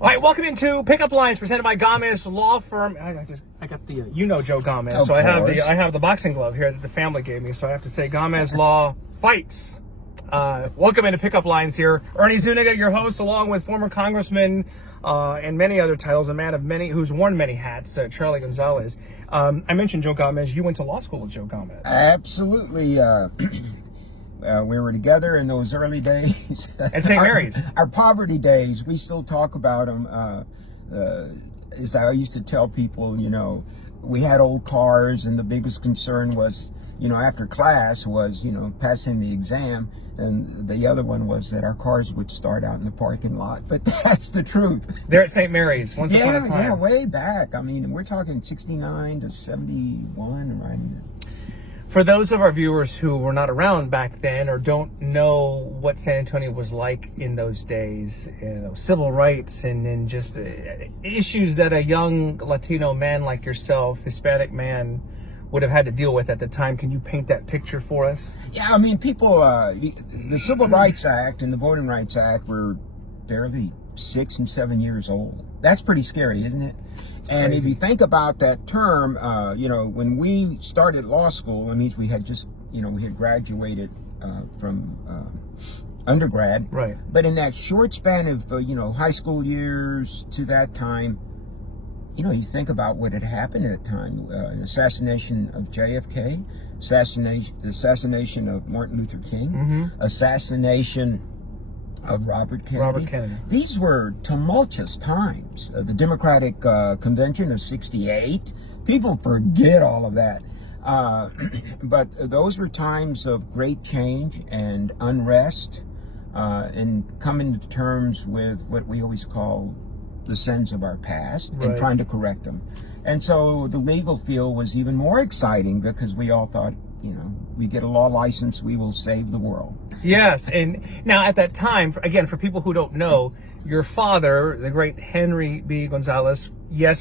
All right, welcome into Pickup Lines presented by Gamez Law Firm. I got the Joe Gamez, Of so I course. have the boxing glove here that the family gave me. So I have to say Gamez Law Fights. Welcome into Pickup Lines here. Ernie Zuniga, your host, along with former congressman and many other titles, a man of many who's worn many hats, Charlie Gonzalez. I mentioned Joe Gamez. You went to law school with Joe Gamez. Absolutely. We were together in those early days. At St. Mary's. Our poverty days. We still talk about them. As I used to tell people, we had old cars, and the biggest concern was, after class was, passing the exam. And the other one was that our cars would start out in the parking lot. But that's the truth. They're at St. Mary's once upon a time. Yeah, way back. I mean, we're talking 69 to 71, right? For those of our viewers who were not around back then or don't know what San Antonio was like in those days, civil rights and just issues that a young Latino man like yourself, Hispanic man, would have had to deal with at the time, can you paint that picture for us? Yeah, I mean, people, the Civil Rights Act and the Voting Rights Act were barely 6 and 7 years old. That's pretty scary, isn't it? And if you think about that term, when we started law school, it means we had just, we had graduated from undergrad. Right. But in that short span of, high school years to that time, you think about what had happened at the time. An assassination of JFK, assassination of Martin Luther King, assassination of Robert Kennedy. These were tumultuous times. The Democratic Convention of '68. People forget all of that. But those were times of great change and unrest, and coming to terms with what we always call the sins of our past, and trying to correct them. And so the legal field was even more exciting because we all thought, we get a law license, we will save the world. Yes, and now at that time, again, for people who don't know, your father, the great Henry B. Gonzalez,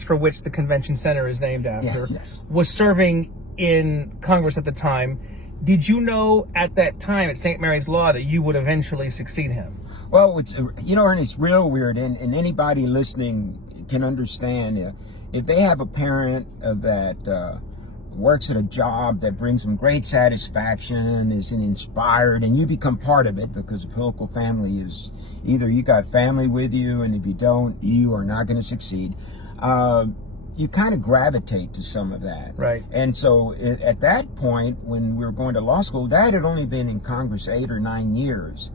for which the convention center is named after, was serving in Congress at the time. Did you know at that time at St. Mary's Law that you would eventually succeed him? Well, it's, and it's real weird, and anybody listening can understand, if they have a parent that works at a job that brings them great satisfaction, is inspired, and you become part of it, because a political family is either you got family with you, and if you don't, you are not going to succeed. You kind of gravitate to some of that. Right. And so at that point, when we were going to law school, Dad had only been in Congress 8 or 9 years.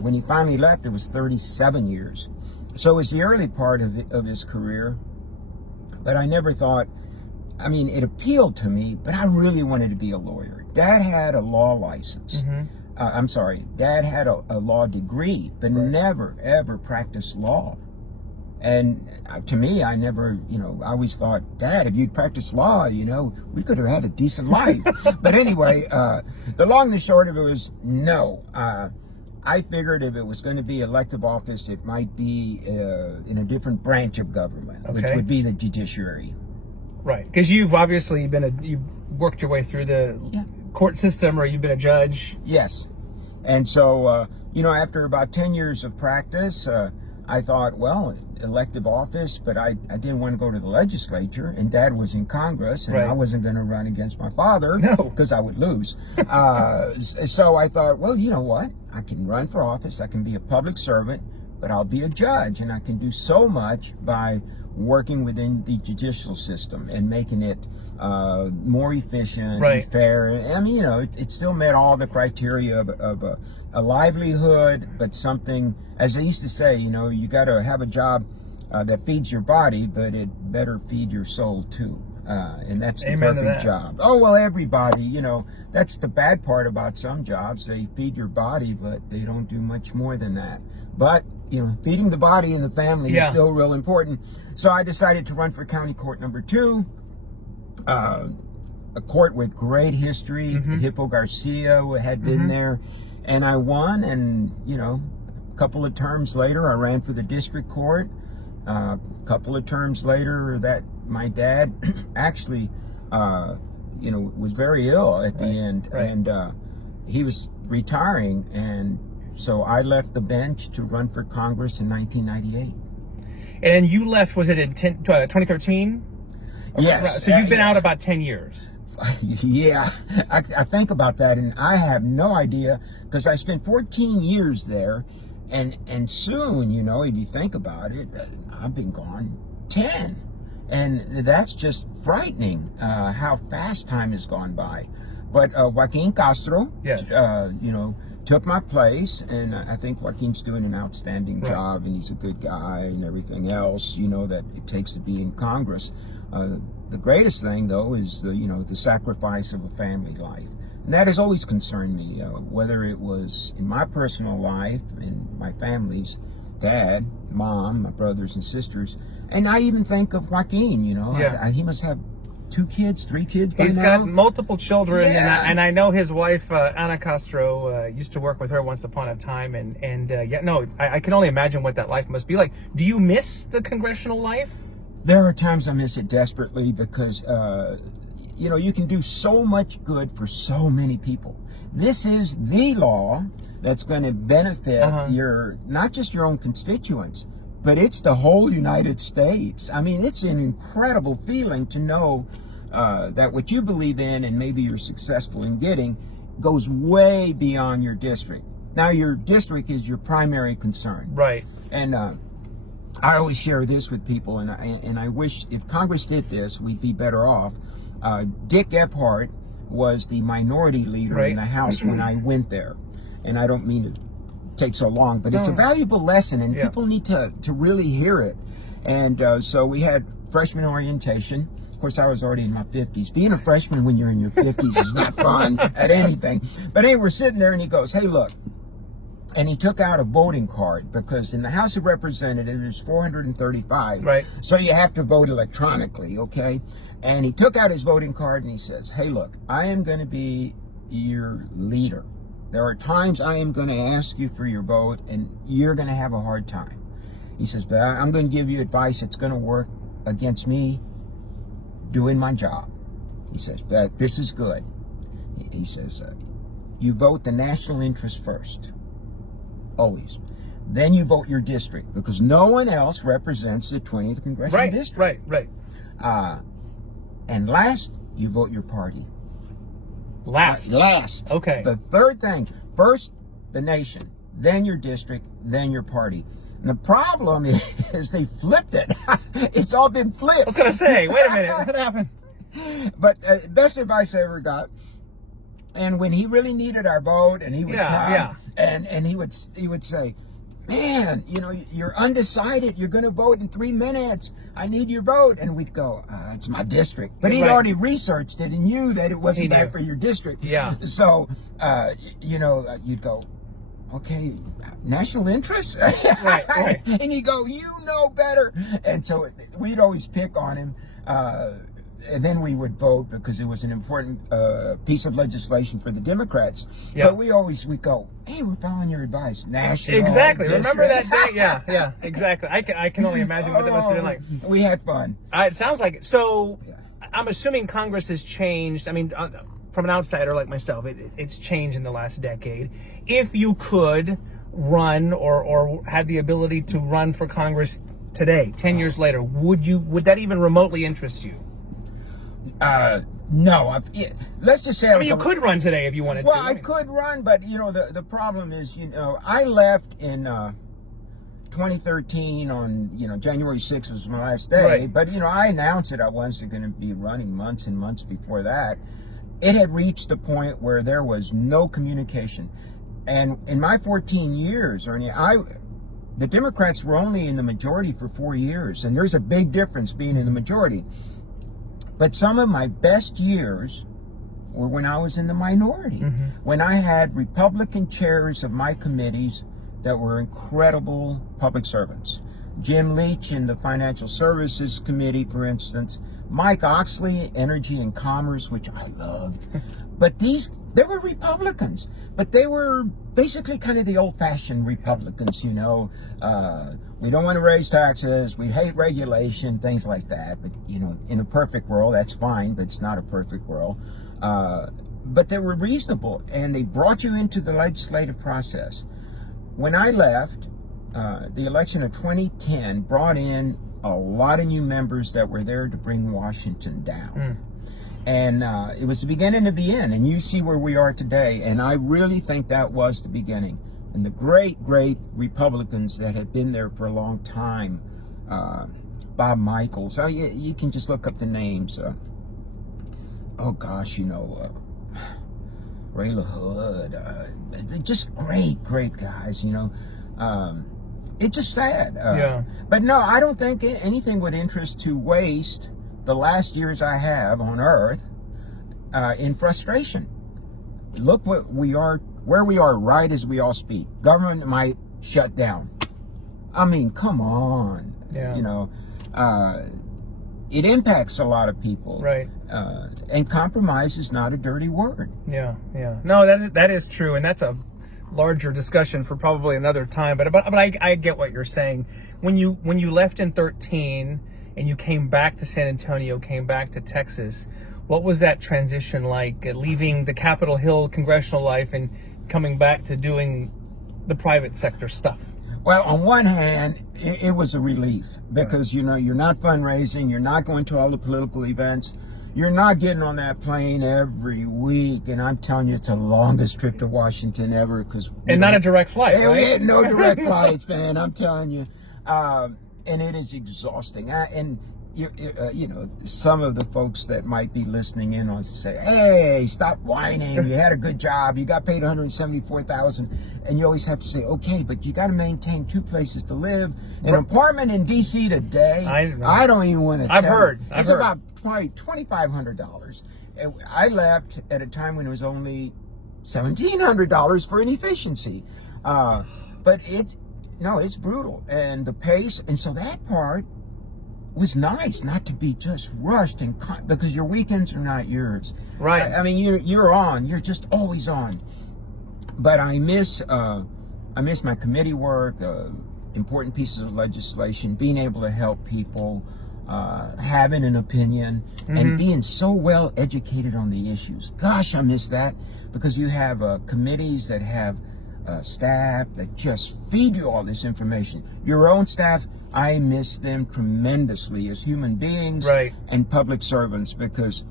When he finally left, it was 37 years. So it was the early part of his career. But I never thought, it appealed to me, but I really wanted to be a lawyer. Dad had a law license. Dad had a law degree, but never, ever practiced law. And to me, I never, I always thought, Dad, if you'd practiced law, we could have had a decent life. But anyway, the long and the short of it was no. I figured if it was going to be elective office, it might be in a different branch of government, which would be the judiciary. Right, because you've obviously you've worked your way through the court system, or you've been a judge. Yes. And so, after about 10 years of practice, I thought, well, elective office, but I didn't want to go to the legislature, and Dad was in Congress, and I wasn't going to run against my father because I would lose. So I thought, well, you know what? I can run for office, I can be a public servant, but I'll be a judge, and I can do so much by working within the judicial system and making it more efficient and fair. It still met all the criteria of a livelihood, but something, as they used to say, you got to have a job that feeds your body, but it better feed your soul too. And that's the perfect job. Oh, well, everybody, that's the bad part about some jobs. They feed your body, but they don't do much more than that. But, feeding the body and the family is still real important. So I decided to run for County Court number 2, a court with great history. Hippo Garcia had been there, and I won. And, a couple of terms later, I ran for the district court. A couple of terms later, that my dad actually, was very ill at the end, and he was retiring, and so I left the bench to run for Congress in 1998. And then you left, was it in 2013? Yes. So you've been out about 10 years. Yeah, I think about that, and I have no idea, because I spent 14 years there, and soon, you know, if you think about it, I've been gone 10, and that's just frightening how fast time has gone by. But Joaquin Castro, yes, you know, took my place, and I think Joaquin's doing an outstanding job, and he's a good guy, and everything else, you know, that it takes to be in Congress. The greatest thing, though, is the sacrifice of a family life, and that has always concerned me. Whether it was in my personal life and my family's, dad, mom, my brothers and sisters, and I even think of Joaquin. You know, he must have 2 kids, 3 kids by now. He's got multiple children, Yeah. and I know his wife, Ana Castro, used to work with her once upon a time, and I can only imagine what that life must be like. Do you miss the congressional life? There are times I miss it desperately, because, you know, you can do so much good for so many people. This is the law that's going to benefit not just your own constituents, but it's the whole United States. I mean, it's an incredible feeling to know that what you believe in and maybe you're successful in getting goes way beyond your district. Now, your district is your primary concern. Right. And I always share this with people, and I wish if Congress did this, we'd be better off. Dick Gephardt was the minority leader in the House when I went there, and I don't mean to take so long, but it's a valuable lesson, and people need to really hear it. And so we had freshman orientation. Of course, I was already in my 50s. Being a freshman when you're in your 50s is not fun at anything. But anyway, we're sitting there, and he goes, "Hey, look." And he took out a voting card, because in the House of Representatives, there's 435. Right. So you have to vote electronically, okay? And he took out his voting card and he says, "Hey, look, I am going to be your leader. There are times I am going to ask you for your vote, and you're going to have a hard time." He says, "But I'm going to give you advice that's going to work against me doing my job." He says, "But this is good." He says, "You vote the national interest first. Always. Then you vote your district, because no one else represents the 20th Congressional District. Right. And last, you vote your party. Last. Okay. The third thing, first the nation, then your district, then your party." And the problem is they flipped it. It's all been flipped. I was going to say, wait a minute, what happened? But best advice I ever got. And when he really needed our vote, and he would come, and he would say, "Man, you know, you're undecided. You're going to vote in 3 minutes. I need your vote." And we'd go, "It's my district." But he'd already researched it and knew that it wasn't bad for your district. Yeah. So, you know, you'd go, "Okay, national interest?" Right. And he'd go, "You know better." And so we'd always pick on him. And then we would vote, because it was an important piece of legislation for the Democrats. Yeah. But we'd go, "Hey, we're following your advice." National. Exactly. District. Remember that day? Yeah, exactly. I can only imagine what that must have been like. We had fun. It sounds like it. So I'm assuming Congress has changed. I mean, from an outsider like myself, it's changed in the last decade. If you could run or had the ability to run for Congress today, 10 years later, would that even remotely interest you? No. Let's just say you could run today if you wanted to. Well, I could run, but you know, the problem is, you know, I left in 2013 on, you know, January 6th was my last day. Right. But you know, I announced that I wasn't going to be running months and months before that. It had reached the point where there was no communication, and in my 14 years, Ernie, the Democrats were only in the majority for 4 years, and there's a big difference being in the majority. But some of my best years were when I was in the minority, when I had Republican chairs of my committees that were incredible public servants. Jim Leach in the Financial Services Committee, for instance. Mike Oxley, Energy and Commerce, which I loved. But they were Republicans, but they were basically kind of the old-fashioned Republicans, you know. We don't want to raise taxes, we hate regulation, things like that. But, you know, in a perfect world, that's fine, but it's not a perfect world. But they were reasonable, and they brought you into the legislative process. When I left, the election of 2010 brought in a lot of new members that were there to bring Washington down. And it was the beginning of the end. And you see where we are today. And I really think that was the beginning. And the great, great Republicans that had been there for a long time, Bob Michaels, you can just look up the names. Ray LaHood, just great, great guys, It's just sad. But no, I don't think anything would interest to waste the last years I have on earth in frustration. Look where we are right as we all speak. Government might shut down. I mean, come on. It impacts a lot of people. Right. And compromise is not a dirty word. Yeah. No, that is true, and that's a larger discussion for probably another time. But I get what you're saying. When you left in 2013 and you came back to San Antonio, came back to Texas, what was that transition like? Leaving the Capitol Hill congressional life and coming back to doing the private sector stuff? Well, on one hand, it was a relief because, you're not fundraising, you're not going to all the political events, you're not getting on that plane every week, and I'm telling you, it's the longest trip to Washington ever. And not a direct flight, right? We had no direct flights, man, I'm telling you. And it is exhausting. Some of the folks that might be listening in on say, hey, stop whining. You had a good job. You got paid $174,000. And you always have to say, okay, but you got to maintain two places to live. An apartment in D.C. today, I don't even want to tell you. It's about $2,500. I left at a time when it was only $1,700 for an efficiency. But it's brutal. And the pace, and so that part was nice, not to be just rushed because your weekends are not yours. Right. I mean, you're just always on. But I miss my committee work, important pieces of legislation, being able to help people, having an opinion, and being so well educated on the issues. Gosh, I miss that because you have committees that have staff that just feed you all this information. Your own staff, I miss them tremendously as human beings and public servants because,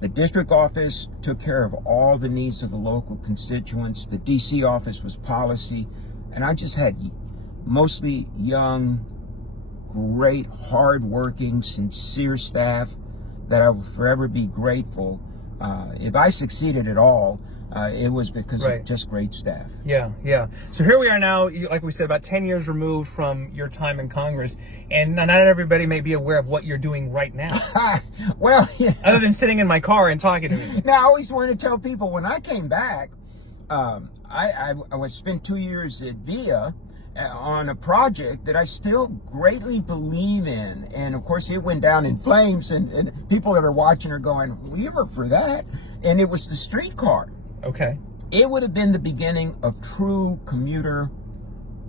the district office took care of all the needs of the local constituents. The DC office was policy. And I just had mostly young, great, hardworking, sincere staff that I will forever be grateful. If I succeeded at all, it was because of just great staff. Yeah. So here we are now, like we said, about 10 years removed from your time in Congress, and not everybody may be aware of what you're doing right now. Well, other than sitting in my car and talking to me. Now, I always want to tell people when I came back, I was spent 2 years at VIA on a project that I still greatly believe in, and of course it went down in flames, and people that are watching are going, "We were for that," and it was the streetcar. Okay. It would have been the beginning of true commuter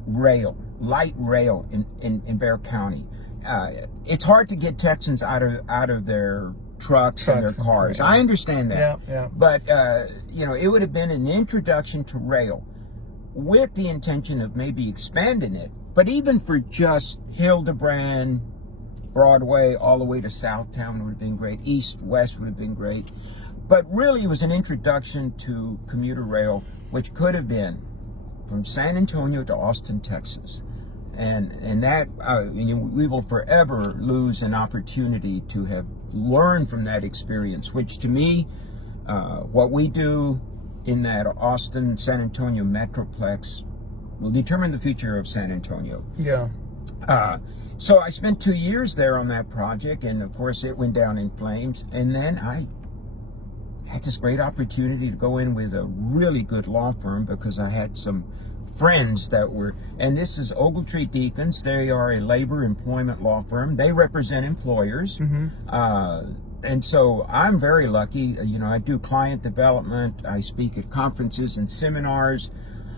rail, light rail in Bexar County. It's hard to get Texans out of their trucks and their cars. I understand that. Yeah. But, it would have been an introduction to rail with the intention of maybe expanding it. But even for just Hildebrand, Broadway, all the way to Southtown would have been great. East, West would have been great. But really, it was an introduction to commuter rail, which could have been from San Antonio to Austin, Texas. And that, we will forever lose an opportunity to have learned from that experience, which to me, what we do in that Austin, San Antonio metroplex will determine the future of San Antonio. Yeah. So I spent 2 years there on that project, and of course it went down in flames. And then I had this great opportunity to go in with a really good law firm because I had some friends that were, and this is Ogletree Deacons. They are a labor employment law firm. They represent employers. And so I'm very lucky. I do client development. I speak at conferences and seminars.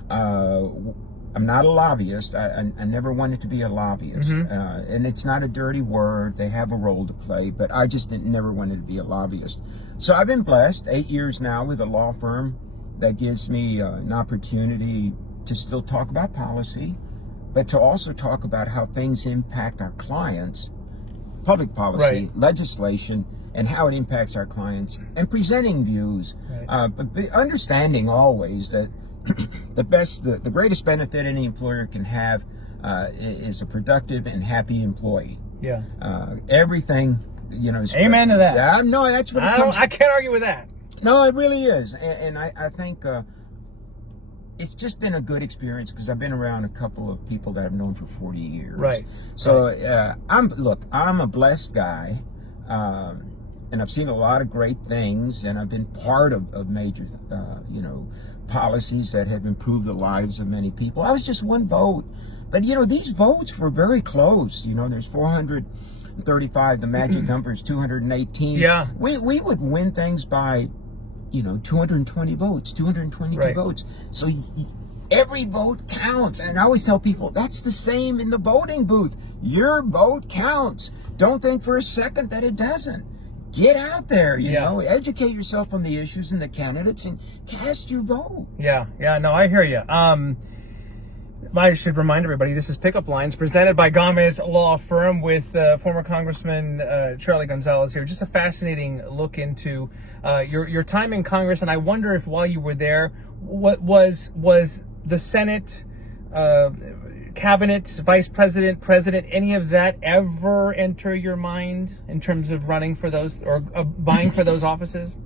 I'm not a lobbyist. I never wanted to be a lobbyist. And it's not a dirty word. They have a role to play, but I just never wanted to be a lobbyist. So I've been blessed 8 years now with a law firm that gives me an opportunity to still talk about policy, but to also talk about how things impact our clients, public policy, Right. legislation, and how it impacts our clients, and presenting views, Right. but understanding always that the greatest benefit any employer can have is a productive and happy employee. Yeah. Everything, you know. Amen to that. Yeah, no, that's what it comes. I can't argue with that. No, it really is, and I think it's just been a good experience because I've been around a couple of people that I've known for 40 years. Right. So I'm a blessed guy, and I've seen a lot of great things, and I've been part of major, policies that have improved the lives of many people. I was just one vote, but these votes were very close. There's 435. The magic number is 218. Yeah. We would win things by 220 votes, 222 Right. votes. So every vote counts. And I always tell people that's the same in the voting booth. Your vote counts. Don't think for a second that it doesn't. Get out there, educate yourself on the issues and the candidates and cast your vote. Yeah. No, I hear you. I should remind everybody, this is Pickup Lines presented by Gamez Law Firm with former Congressman Charlie Gonzalez here. Just a fascinating look into your time in Congress, and I wonder if while you were there, what was the Senate, cabinet, vice president, president, any of that ever enter your mind in terms of running for those or vying for those offices?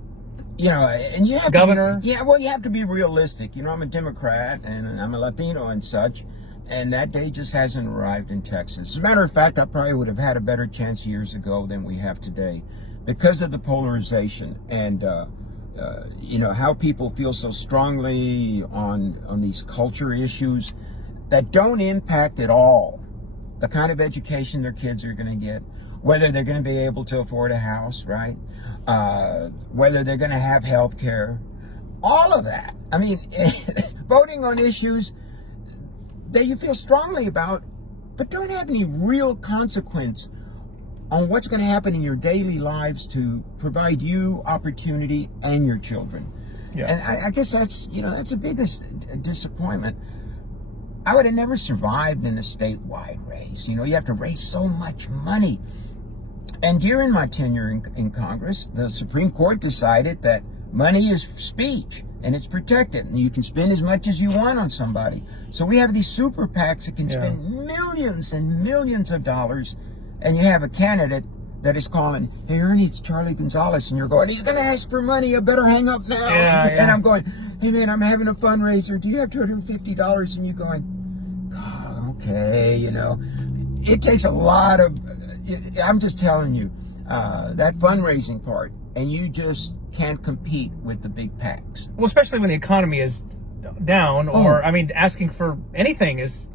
And you have governor. You have to be realistic. I'm a Democrat and I'm a Latino and such, and that day just hasn't arrived in Texas. As a matter of fact, I probably would have had a better chance years ago than we have today because of the polarization and how people feel so strongly on these culture issues that don't impact at all the kind of education their kids are going to get, whether they're going to be able to afford a house, right? Whether they're going to have health care, all of that. I mean, voting on issues that you feel strongly about, but don't have any real consequence on what's going to happen in your daily lives to provide you opportunity and your children. Yeah. And I guess that's the biggest disappointment. I would have never survived in a statewide race. You have to raise so much money. And during my tenure in Congress, the Supreme Court decided that money is speech and it's protected and you can spend as much as you want on somebody. So we have these super PACs that can spend millions and millions of dollars, and you have a candidate that is calling, "Hey, Ernie, it's Charlie Gonzalez," and you're going, "He's going to ask for money. I better hang up now." Yeah. And I'm going, "Hey, man, I'm having a fundraiser. Do you have $250? And you're going, "Oh, okay, It takes a lot of... I'm just telling you, that fundraising part, and you just can't compete with the big PACs. Well, especially when the economy is down, or asking for anything is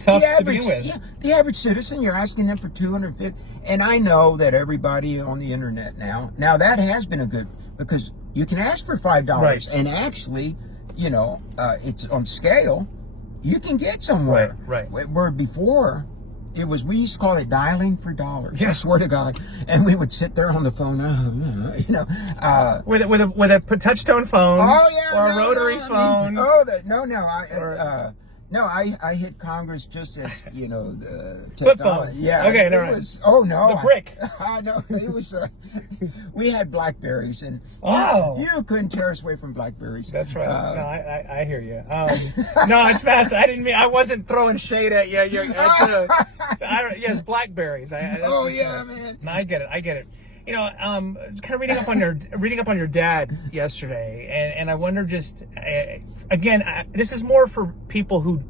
tough to begin with. Yeah, the average citizen, you're asking them for $250, and I know that everybody on the internet now that has been a good, because you can ask for $5, Right. and actually, it's on scale. You can get somewhere. Right. Where before, we used to call it dialing for dollars. Yeah. I swear to God. And we would sit there on the phone, with a touch-tone phone, or a rotary phone. I hit Congress just as the Flip technology. phones. Yeah. Okay, it no, right. was. Oh no. The brick. I know it was. We had Blackberries, and you couldn't tear us away from Blackberries. That's right. No, I hear you. No, it's fast. I wasn't throwing shade at you. Yes, Blackberries. Man. No, I get it. Kind of reading up on your dad yesterday, and I wonder just again, this is more for people who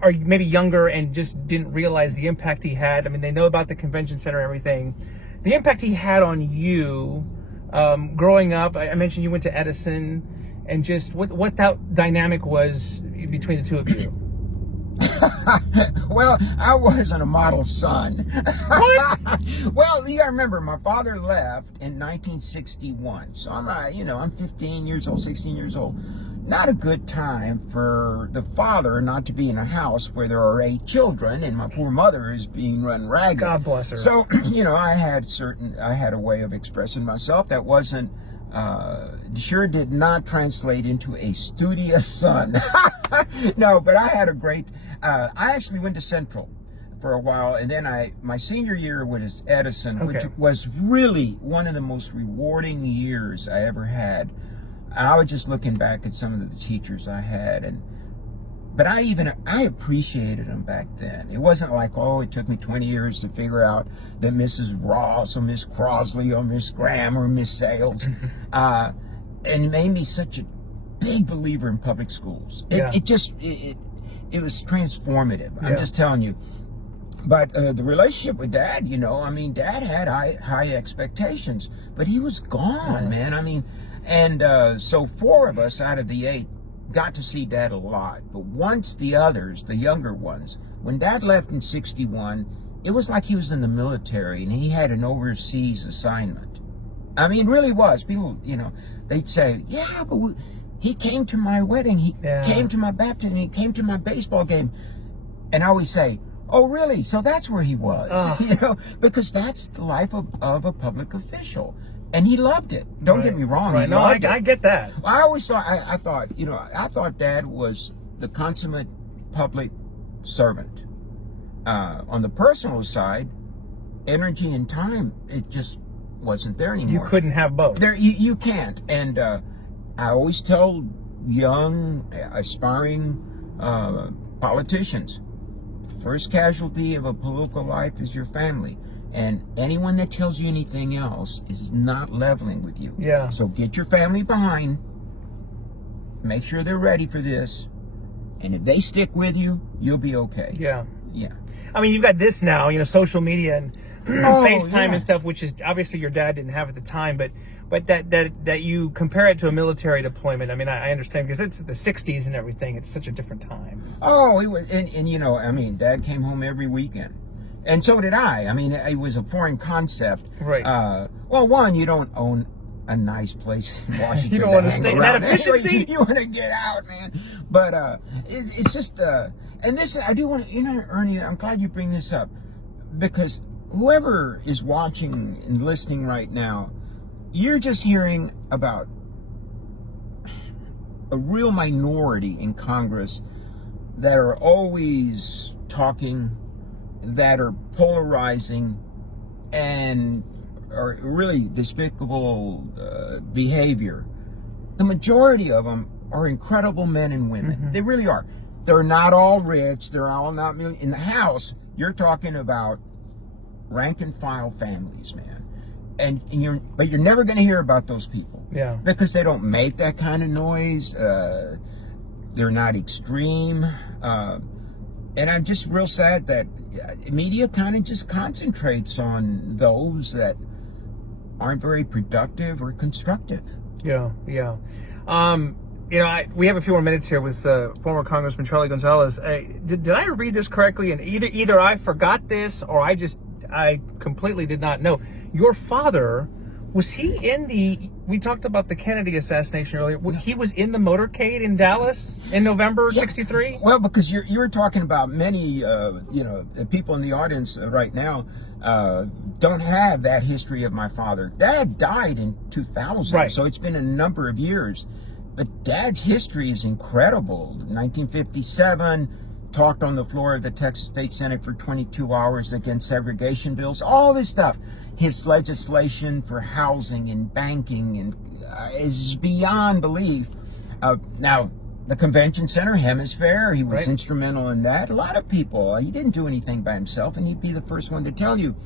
are maybe younger and just didn't realize the impact he had. I mean, they know about the convention center and everything. The impact he had on you growing up. I mentioned you went to Edison, and just what that dynamic was between the two of you. Well, I wasn't a model son. What? Well, you gotta remember, my father left in 1961. So I'm 15 years old, 16 years old. Not a good time for the father not to be in a house where there are 8 children and my poor mother is being run ragged. God bless her. So, I had a way of expressing myself that wasn't sure did not translate into a studious son. No, but I had a great, I actually went to Central for a while, and then my senior year was Edison, which was really one of the most rewarding years I ever had. I was just looking back at some of the teachers I had, but I appreciated them back then. It wasn't like, oh, it took me 20 years to figure out that Mrs. Ross or Miss Crosley or Miss Graham or Miss Sales, and it made me such a big believer in public schools. It was transformative. I'm just telling you. But the relationship with Dad, Dad had high expectations, but he was gone, man. I mean, and so 4 of us out of the 8 got to see Dad a lot. But once the others, the younger ones, when Dad left in 61, it was like he was in the military and he had an overseas assignment. I mean, it really was. People, they'd say, yeah, but he came to my wedding, he came to my baptism, he came to my baseball game. And I always say, oh, really? So that's where he was, because that's the life of a public official. And he loved it. Don't get me wrong. Right. No, I get that. I always thought, I thought Dad was the consummate public servant. On the personal side, energy and time, it just wasn't there anymore. You couldn't have both. You can't. And I always tell young, aspiring politicians, first casualty of a political life is your family. And anyone that tells you anything else is not leveling with you. Yeah. So get your family behind. Make sure they're ready for this. And if they stick with you, you'll be okay. Yeah. Yeah. I mean, you've got this now, social media and FaceTime and stuff, which is obviously your dad didn't have at the time, but that you compare it to a military deployment. I mean, I understand because it's the 60s and everything. It's such a different time. Oh, it was, and Dad came home every weekend. And so did I. I mean, it was a foreign concept. Right. Well, one, you don't own a nice place in Washington. You don't want to stay in that efficiency. You want to get out, man. But it's just, and this, I do want to, Ernie, I'm glad you bring this up, because whoever is watching and listening right now, you're just hearing about a real minority in Congress that are always talking, that are polarizing, and are really despicable behavior. The majority of them are incredible men and women. Mm-hmm. They really are. They're not all rich. They're all not million. In the House, you're talking about rank and file families, man. But you're never going to hear about those people. Yeah. Because they don't make that kind of noise. They're not extreme. And I'm just real sad that media kind of just concentrates on those that aren't very productive or constructive. Yeah. We have a few more minutes here with former Congressman Charlie Gonzalez. Did I read this correctly? And either I forgot this or I completely did not know. Your father, was he we talked about the Kennedy assassination earlier. He was in the motorcade in Dallas in November '63? Well, because you were talking about many, people in the audience right now don't have that history of my father. Dad died in 2000, right. So it's been a number of years. But Dad's history is incredible. 1957, talked on the floor of the Texas State Senate for 22 hours against segregation bills, all this stuff. His legislation for housing and banking and is beyond belief. Now, the convention center, Hemisphere, he was instrumental in that. A lot of people, he didn't do anything by himself, and he'd be the first one to tell you.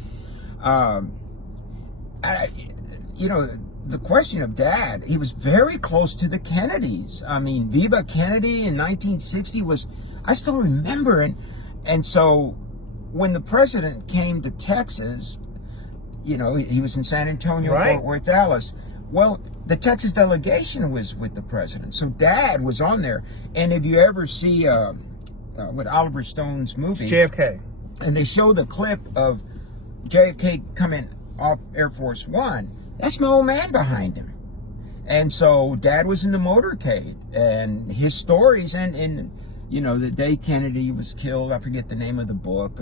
The question of Dad, he was very close to the Kennedys. I mean, Viva Kennedy in 1960 was, I still remember. And so when the president came to Texas, he was in San Antonio, Fort Worth, Dallas. Well, the Texas delegation was with the president. So Dad was on there. And if you ever see what Oliver Stone's movie, JFK, and they show the clip of JFK coming off Air Force One, that's my old man behind him. And so Dad was in the motorcade, and his stories, and the day Kennedy was killed, I forget the name of the book,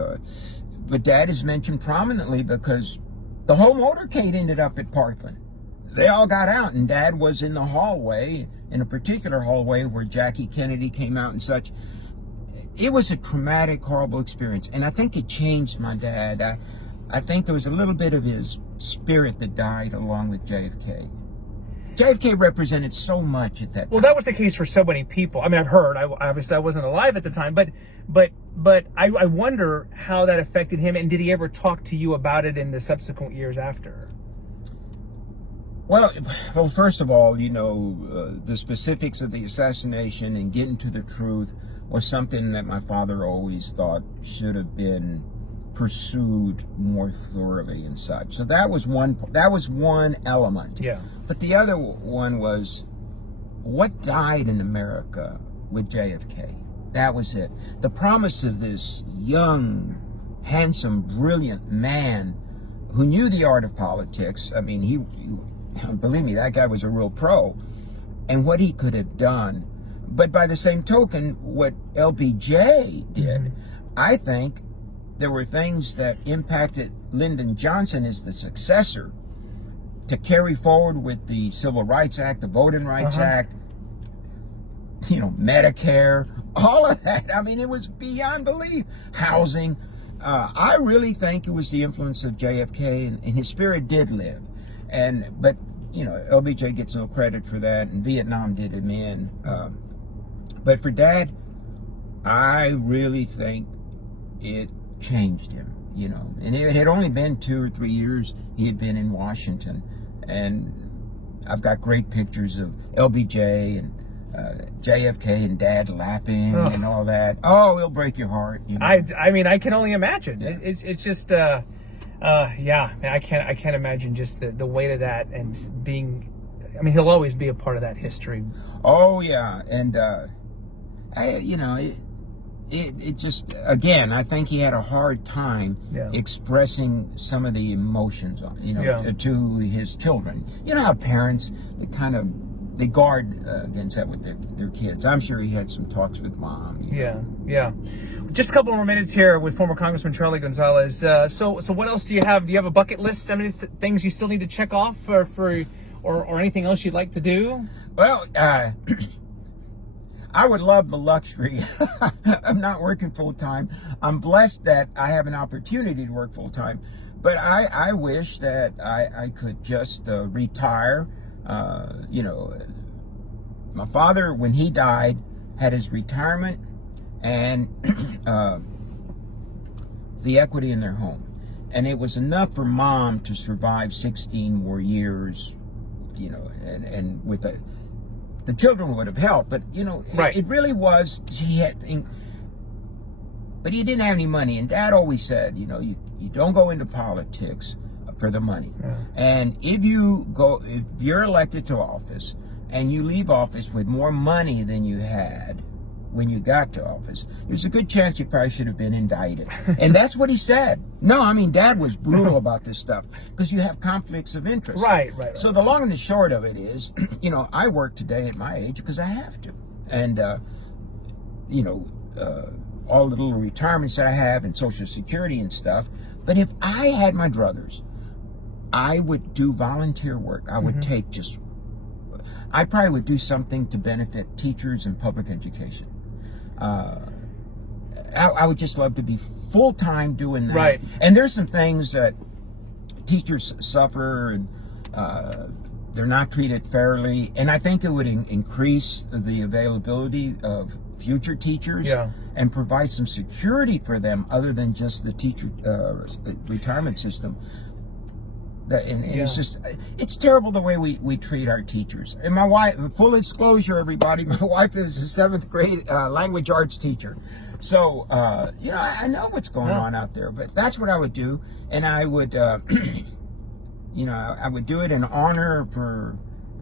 but Dad is mentioned prominently because the whole motorcade ended up at Parkland. they all got out, and Dad was in the hallway, in a particular hallway where Jackie Kennedy came out and such. It was a traumatic, horrible experience, and I think it changed my dad. I think there was a little bit of his spirit that died along with JFK. JFK represented so much at that time. Well, that was the case for so many people. I mean, I've heard. Obviously, I wasn't alive at the time, but I wonder how that affected him, and did he ever talk to you about it in the subsequent years after? Well, first of all, the specifics of the assassination and getting to the truth was something that my father always thought should have been pursued more thoroughly and such. So that was one element. Yeah. But the other one was what died in America with JFK. That was it. The promise of this young, handsome, brilliant man who knew the art of politics. I mean, he believe me, that guy was a real pro, and what he could have done. But by the same token, what LBJ did, I think there were things that impacted Lyndon Johnson as the successor to carry forward with the Civil Rights Act, the Voting Rights Act, Medicare, all of that. I mean, it was beyond belief. Housing. I really think it was the influence of JFK, and his spirit did live. But LBJ gets no credit for that, and Vietnam did him in. But for Dad, I really think it changed him, and it had only been 2 or 3 years he had been in Washington, and I've got great pictures of LBJ and JFK and Dad laughing and all that. Oh, it'll break your heart. I mean, I can only imagine. Yeah. It's just yeah, I can't imagine just the weight of that, and being, I mean, he'll always be a part of that history. Oh yeah, and it just, again, I think he had a hard time expressing some of the emotions, to his children. You know how parents, they guard against that with their kids. I'm sure he had some talks with Mom. Yeah. Just a couple more minutes here with former Congressman Charlie Gonzalez. So what else do you have? Do you have a bucket list? I mean, things you still need to check off, or anything else you'd like to do? Well, I would love the luxury of not working full time. I'm blessed that I have an opportunity to work full time, but I wish that I could just retire. My father, when he died, had his retirement and the equity in their home, and it was enough for Mom to survive 16 more years, and with the children would have helped, but it really was, but he didn't have any money, and Dad always said, you don't go into politics for the money. And if you're elected to office and you leave office with more money than you had when you got to office, there's a good chance you probably should have been indicted. And that's what he said. No, I mean, Dad was brutal about this stuff because you have conflicts of interest. Right. So the long and the short of it is, I work today at my age because I have to. And, all the little retirements that I have and Social Security and stuff. But if I had my druthers, I would do volunteer work. I would I probably would do something to benefit teachers and public education. I would just love to be full-time doing that. Right. And there's some things that teachers suffer, and they're not treated fairly. And I think it would increase the availability of future teachers and provide some security for them other than just the teacher retirement system. It's terrible the way we treat our teachers. And my wife, full disclosure, everybody, my wife is a 7th grade language arts teacher. So, I know what's going on out there, but that's what I would do. And I would, I would do it in honor for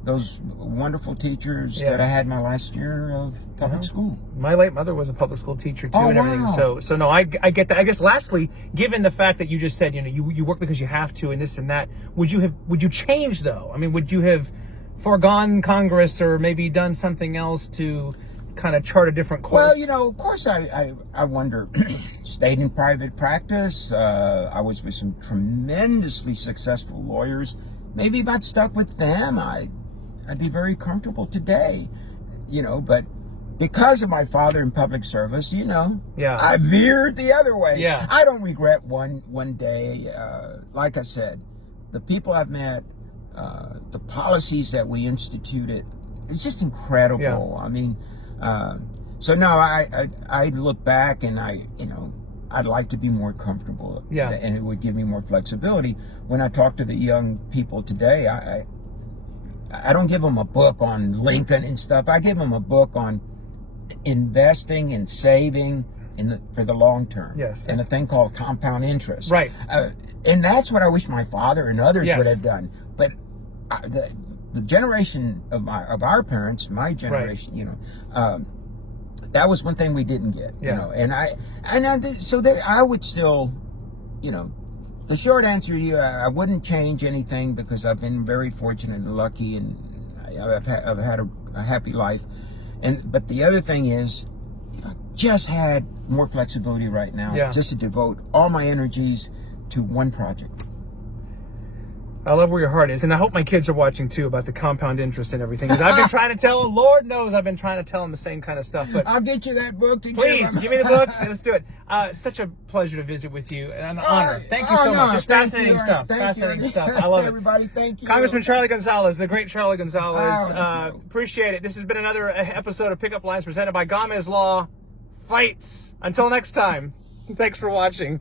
those wonderful teachers that I had my last year of public school. My late mother was a public school teacher too, and everything. So no, I get that. I guess lastly, given the fact that you just said, you work because you have to, and this and that, would you change though? I mean, would you have foregone Congress or maybe done something else to kind of chart a different course? Well, of course I wonder. Stayed in private practice. I was with some tremendously successful lawyers maybe if I'd stuck with them, I'd be very comfortable today, but because of my father in public service, I veered the other way. Yeah. I don't regret one day. Like I said, the people I've met, the policies that we instituted, it's just incredible. Yeah. I mean, so no, I look back and I'd like to be more comfortable. Yeah. And it would give me more flexibility. When I talk to the young people today, I don't give them a book on Lincoln and stuff. I give them a book on investing and saving for the long term. Yes. And a thing called compound interest. Right. And that's what I wish my father and others Yes. would have done. But the generation of our parents, my generation, that was one thing we didn't get. Yeah. I would still, the short answer to you, I wouldn't change anything because I've been very fortunate and lucky, and I've had a happy life. But the other thing is, if I just had more flexibility right now, just to devote all my energies to one project. I love where your heart is, and I hope my kids are watching too about the compound interest and everything. Because I've been trying to tell them, Lord knows, I've been trying to tell them the same kind of stuff. But I'll get you that book. Please give me the book. Let's do it. Such a pleasure to visit with you, and an honor. Thank you so much. It's fascinating stuff. Fascinating stuff. I love it. Everybody, thank you. Congressman Charlie Gonzalez, the great Charlie Gonzalez. Appreciate it. This has been another episode of Pickup Lines presented by Gamez Law. Fights. Until next time. Thanks for watching.